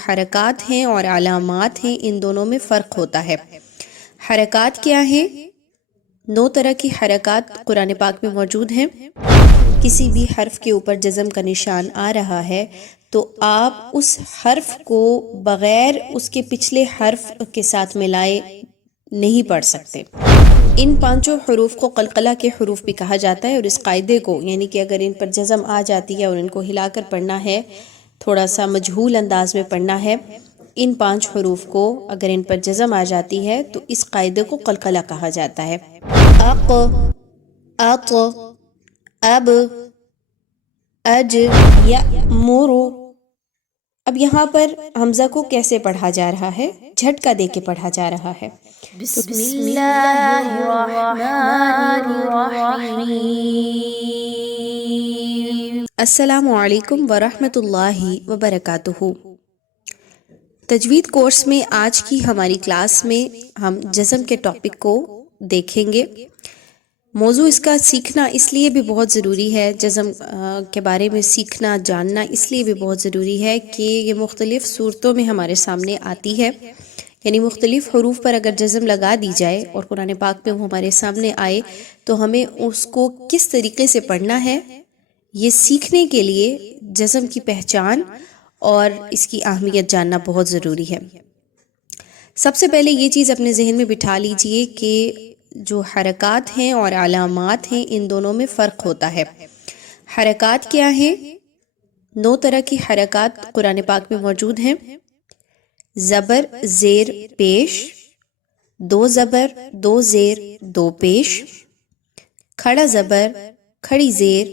حرکات ہیں اور علامات ہیں، ان دونوں میں فرق ہوتا ہے۔ حرکات کیا ہیں؟ 9 طرح کی حرکات قرآن پاک میں موجود ہیں۔ کسی بھی حرف کے اوپر جزم کا نشان آ رہا ہے تو آپ اس حرف کو بغیر اس کے پچھلے حرف کے ساتھ ملائے نہیں پڑھ سکتے۔ ان 5 حروف کو قلقلہ کے حروف بھی کہا جاتا ہے، اور اس قاعدے کو یعنی کہ اگر ان پر جزم آ جاتی ہے اور ان کو ہلا کر پڑھنا ہے، تھوڑا سا مجہول انداز میں پڑھنا ہے، ان 5 حروف کو اگر ان پر جزم آ جاتی ہے تو اس قاعدے کو قلقلہ کہا جاتا ہے۔ اق، اط، اب، اج، یأمر۔ اب یہاں پر حمزہ کو کیسے پڑھا جا رہا ہے؟ جھٹکا دے کے پڑھا جا رہا ہے۔ بسم اللہ الرحمن الرحیم۔ السلام علیکم ورحمۃ اللہ وبرکاتہ۔ تجوید کورس میں آج کی ہماری کلاس میں ہم جزم کے ٹاپک کو دیکھیں گے۔ موضوع اس کا سیکھنا اس لیے بھی بہت ضروری ہے، جزم کے بارے میں سیکھنا جاننا اس لیے بھی بہت ضروری ہے کہ یہ مختلف صورتوں میں ہمارے سامنے آتی ہے، یعنی مختلف حروف پر اگر جزم لگا دی جائے اور قرآن پاک میں وہ ہمارے سامنے آئے تو ہمیں اس کو کس طریقے سے پڑھنا ہے، یہ سیکھنے کے لیے جزم کی پہچان اور اس کی اہمیت جاننا بہت ضروری ہے۔ سب سے پہلے یہ چیز اپنے ذہن میں بٹھا لیجئے کہ جو حرکات ہیں اور علامات ہیں، ان دونوں میں فرق ہوتا ہے۔ حرکات کیا ہیں؟ 9 طرح کی حرکات قرآن پاک میں موجود ہیں۔ زبر، زیر، پیش، 2 زبر، 2 زیر، 2 پیش، کھڑا زبر، کھڑی زیر،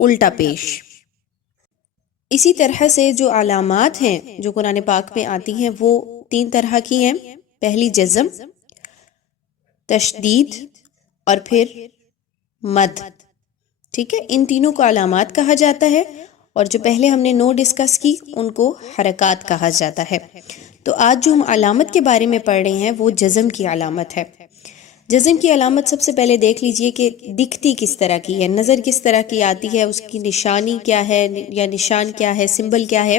الٹا پیش۔ اسی طرح سے جو علامات ہیں جو قرآن پاک میں آتی ہیں وہ 3 طرح کی ہیں۔ پہلی جزم، تشدید اور پھر مد، ٹھیک ہے، ان تینوں کو علامات کہا جاتا ہے، اور جو پہلے ہم نے 9 ڈسکس کی ان کو حرکات کہا جاتا ہے۔ تو آج جو ہم علامت کے بارے میں پڑھ رہے ہیں وہ جزم کی علامت ہے۔ جزم کی علامت سب سے پہلے دیکھ لیجئے کہ دکھتی کس طرح کی ہے، نظر کس طرح کی آتی ہے، اس کی نشانی کیا ہے یا نشان کیا ہے، سمبل کیا ہے۔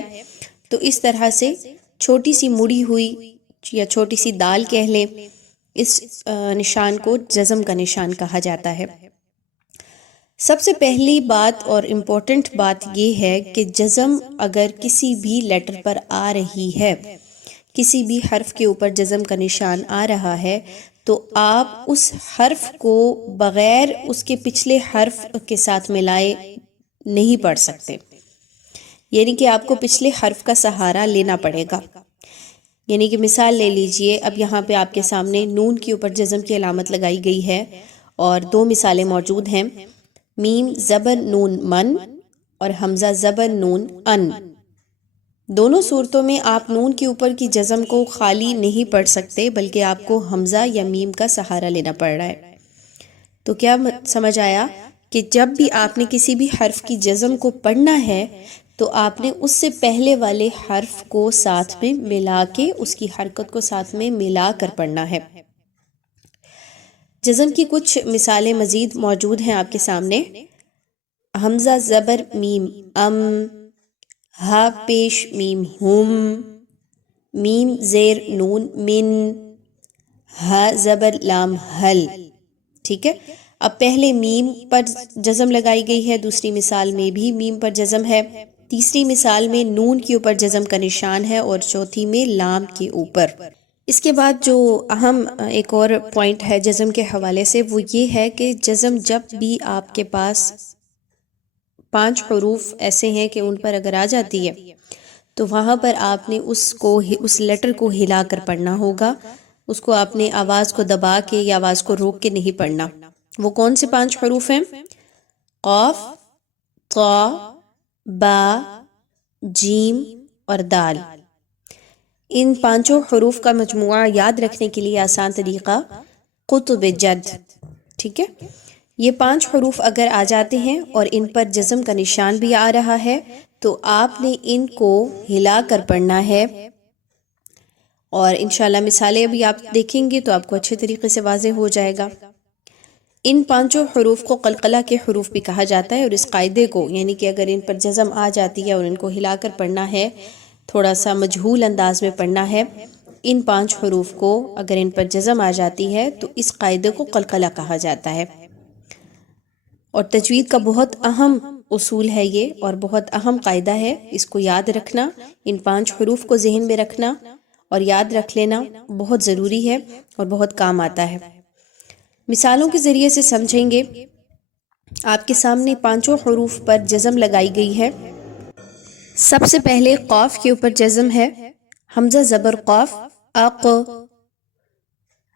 تو اس طرح سے چھوٹی سی مڑی ہوئی یا چھوٹی سی دال کہہ لیں، اس نشان کو جزم کا نشان کہا جاتا ہے۔ سب سے پہلی بات اور امپورٹنٹ بات یہ ہے کہ جزم اگر کسی بھی لیٹر پر آ رہی ہے، کسی بھی حرف کے اوپر جزم کا نشان آ رہا ہے تو آپ اس حرف کو بغیر اس کے پچھلے حرف کے ساتھ ملائے نہیں پڑھ سکتے، یعنی کہ آپ کو پچھلے حرف کا سہارا لینا پڑے گا۔ یعنی کہ مثال لے لیجئے، اب یہاں پہ آپ کے سامنے نون کے اوپر جزم کی علامت لگائی گئی ہے اور 2 مثالیں موجود ہیں، میم زبر نون من اور حمزہ زبر نون ان۔ دونوں صورتوں میں آپ نون کے اوپر کی جزم کو خالی نہیں پڑھ سکتے بلکہ آپ کو حمزہ یا میم کا سہارا لینا پڑ رہا ہے۔ تو کیا سمجھ آیا کہ جب بھی آپ نے کسی بھی حرف کی جزم کو پڑھنا ہے تو آپ نے اس سے پہلے والے حرف کو ساتھ میں ملا کے اس کی حرکت کو ساتھ میں ملا کر پڑھنا ہے۔ جزم کی کچھ مثالیں مزید موجود ہیں آپ کے سامنے۔ حمزہ زبر میم ام، ہا پیش میم ہم، میم زیر نون من، ہا زبر لام حل، ٹھیک ہے۔ اب پہلے میم پر جزم لگائی گئی ہے، دوسری مثال میں بھی میم پر جزم ہے، تیسری مثال میں نون کے اوپر جزم کا نشان ہے اور چوتھی میں لام کے اوپر۔ اس کے بعد جو اہم ایک اور پوائنٹ ہے جزم کے حوالے سے وہ یہ ہے کہ جزم جب بھی آپ کے پاس 5 حروف ایسے ہیں کہ ان پر اگر آ جاتی ہے تو وہاں پر آپ نے اس لیٹر کو ہلا کر پڑھنا ہوگا، اس کو آپ نے آواز کو دبا کے یا آواز کو روک کے نہیں پڑھنا۔ وہ کون سے 5 حروف ہیں؟ قاف، طا، با، جیم اور دال۔ ان 5 حروف کا مجموعہ یاد رکھنے کے لیے آسان طریقہ قطب جد، ٹھیک ہے۔ یہ 5 حروف اگر آ جاتے ہیں اور ان پر جزم کا نشان بھی آ رہا ہے تو آپ نے ان کو ہلا کر پڑھنا ہے، اور انشاءاللہ مثالیں بھی آپ دیکھیں گے تو آپ کو اچھے طریقے سے واضح ہو جائے گا۔ ان 5 حروف کو قلقلہ کے حروف بھی کہا جاتا ہے، اور اس قاعدے کو یعنی کہ اگر ان پر جزم آ جاتی ہے اور ان کو ہلا کر پڑھنا ہے تھوڑا سا مجہول انداز میں پڑھنا ہے۔ ان 5 حروف کو اگر ان پر جزم آ جاتی ہے تو اس قاعدے کو قلقلہ کہا جاتا ہے، اور تجوید کا بہت اہم اصول ہے یہ، اور بہت اہم قاعدہ ہے۔ اس کو یاد رکھنا، ان 5 حروف کو ذہن میں رکھنا اور یاد رکھ لینا بہت ضروری ہے اور بہت کام آتا ہے۔ مثالوں کے ذریعے سے سمجھیں گے۔ آپ کے سامنے 5 حروف پر جزم لگائی گئی ہے۔ سب سے پہلے قاف کے اوپر جزم ہے، حمزہ زبر قاف اق،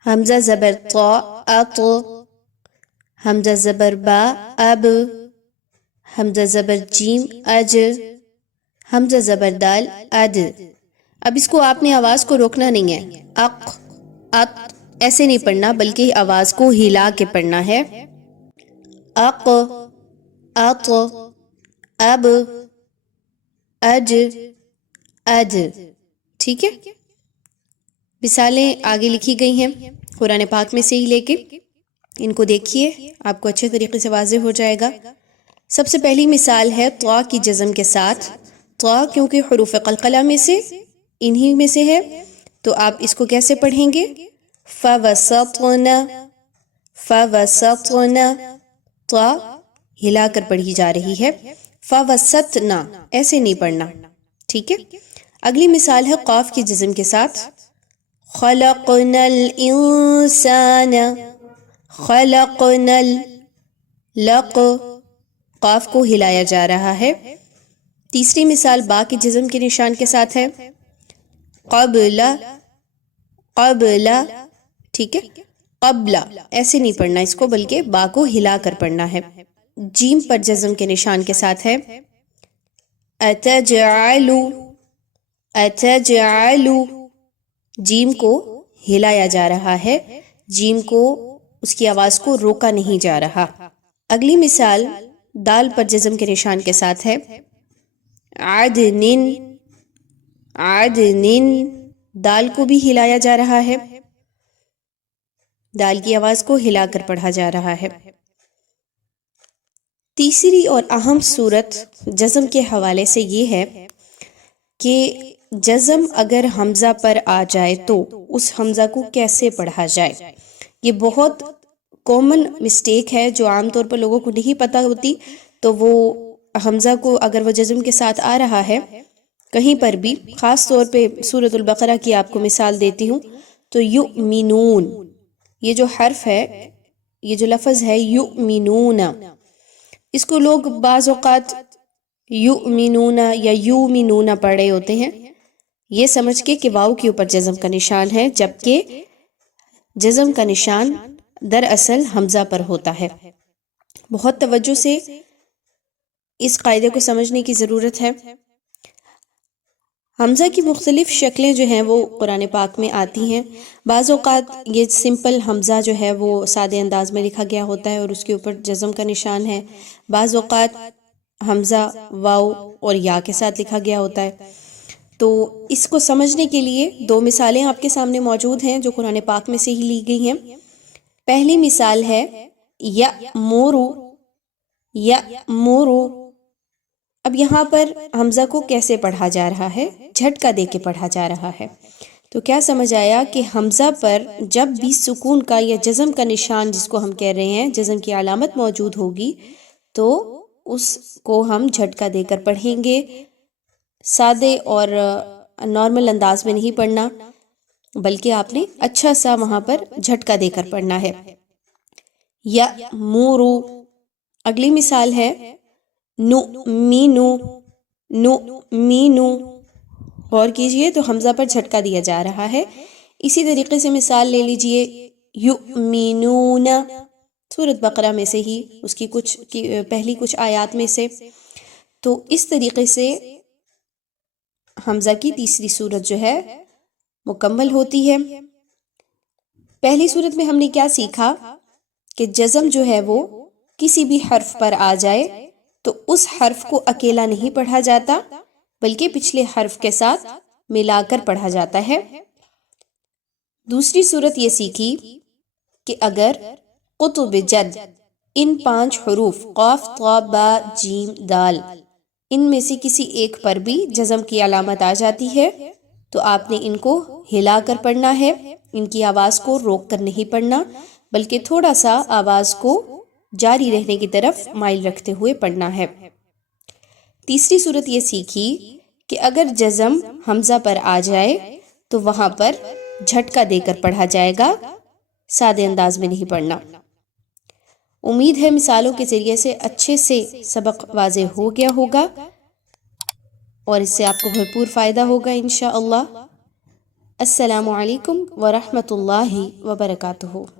حمزہ زبر طا اط، حمزہ زبر با اب، حمزہ زبر جیم اج، حمزہ زبر دال اد۔ اب اس کو آپ نے آواز کو روکنا نہیں ہے، اق ات ایسے نہیں پڑھنا، بلکہ آواز کو ہلا کے پڑھنا ہے۔ اق اط اب اج اد، ٹھیک ہے۔ مثالیں آگے لکھی گئی ہیں قرآن پاک میں سے ہی لے کے، ان کو دیکھیے، آپ کو اچھے طریقے سے واضح ہو جائے گا۔ سب سے پہلی مثال ہے طا کی جزم کے ساتھ۔ طا کیونکہ حروف قلقلہ میں سے انہی میں سے ہے، تو آپ اس کو کیسے پڑھیں گے؟ فوسطن، فوسطن، طا ہلا کر پڑھی جا رہی ہے۔ فوسطنا ایسے نہیں پڑھنا، ٹھیک ہے۔ اگلی مثال ہے قاف کی جزم کے ساتھ، خلقنا الانسان، خلقنا لق، قاف کو ہلایا جا رہا ہے۔ تیسری مثال با کی جزم کے نشان کے ساتھ ہے، قبل، قبل، ٹھیک ہے۔ قبل ایسے نہیں پڑھنا اس کو، بلکہ با کو ہلا کر پڑھنا ہے۔ جیم پر جزم کے نشان کے ساتھ ہے، اتجعل، اتجعل، جیم کو ہلایا جا رہا ہے، جیم کو، اس کی آواز کو روکا نہیں جا رہا۔ اگلی مثال دال پر جزم کے نشان کے ساتھ ہے، عدن، عدن، دال کو بھی ہلایا جا رہا ہے، دال کی آواز کو ہلا کر پڑھا جا رہا ہے۔ تیسری اور اہم صورت جزم کے حوالے سے یہ ہے کہ جزم اگر حمزہ پر آ جائے تو اس حمزہ کو کیسے پڑھا جائے۔ یہ بہت کامن مسٹیک ہے جو عام طور پر لوگوں کو نہیں پتہ ہوتی، تو وہ حمزہ کو اگر وہ جزم کے ساتھ آ رہا ہے کہیں پر بھی، خاص طور پہ سورۃ البقرہ کی آپ کو مثال دیتی ہوں، تو یؤمنون، یہ جو حرف ہے، یہ جو لفظ ہے یؤمنون، اس کو لوگ بعض اوقات یؤمنون یا یومنون پڑھ رہے ہوتے ہیں، یہ سمجھ کے کہ واو کے اوپر جزم کا نشان ہے، جبکہ جزم کا نشان دراصل حمزہ پر ہوتا ہے۔ بہت توجہ سے اس قاعدے کو سمجھنے کی ضرورت ہے۔ حمزہ کی مختلف شکلیں جو ہیں وہ قرآن پاک میں آتی ہیں۔ بعض اوقات یہ سمپل حمزہ جو ہے وہ سادے انداز میں لکھا گیا ہوتا ہے اور اس کے اوپر جزم کا نشان ہے، بعض اوقات حمزہ واو اور یا کے ساتھ لکھا گیا ہوتا ہے۔ تو اس کو سمجھنے کے لیے 2 مثالیں آپ کے سامنے موجود ہیں جو قرآن پاک میں سے ہی لی گئی ہیں۔ پہلی مثال ہے یأمرو، یأمرو۔ اب یہاں پر حمزہ کو کیسے پڑھا جا رہا ہے؟ جھٹکا دے کے پڑھا جا رہا ہے۔ تو کیا سمجھ آیا کہ حمزہ پر جب بھی سکون کا یا جزم کا نشان، جس کو ہم کہہ رہے ہیں جزم کی علامت موجود ہوگی، تو اس کو ہم جھٹکا دے کر پڑھیں گے، سادے اور نارمل انداز میں نہیں پڑھنا، بلکہ آپ نے اچھا سا وہاں پر جھٹکا دے کر پڑھنا ہے۔ یأمرو۔ اگلی مثال ہے نؤمنو، نؤمنو، غور کیجئے تو حمزہ پر جھٹکا دیا جا رہا ہے۔ اسی طریقے سے مثال لے لیجئے یؤمنون، سورۃ بقرہ میں سے ہی، اس کی پہلی کچھ آیات میں سے۔ تو اس طریقے سے حمزہ کی تیسری صورت جو ہے مکمل ہوتی ہے۔ پہلی صورت میں ہم نے کیا سیکھا کہ جزم جو ہے وہ کسی بھی حرف پر آ جائے تو اس حرف کو اکیلا نہیں پڑھا جاتا، بلکہ پچھلے حرف کے ساتھ ملا کر پڑھا جاتا ہے۔ دوسری صورت یہ سیکھی کہ اگر قطب جد ان 5 حروف قاف طا با جیم دال ان میں سے کسی ایک پر بھی جزم کی علامت آ جاتی ہے تو آپ نے ان کو ہلا کر پڑھنا ہے، ان کی آواز کو روک کر نہیں پڑھنا، بلکہ تھوڑا سا آواز کو جاری رہنے کی طرف مائل رکھتے ہوئے پڑھنا ہے۔ تیسری صورت یہ سیکھی کہ اگر جزم حمزہ پر آ جائے تو وہاں پر جھٹکا دے کر پڑھا جائے گا، سادے انداز میں نہیں پڑھنا۔ امید ہے مثالوں کے ذریعے سے اچھے سے سبق واضح ہو گیا ہوگا اور اس سے آپ کو بھرپور فائدہ ہوگا انشاءاللہ۔ السلام علیکم ورحمۃ اللہ وبرکاتہ۔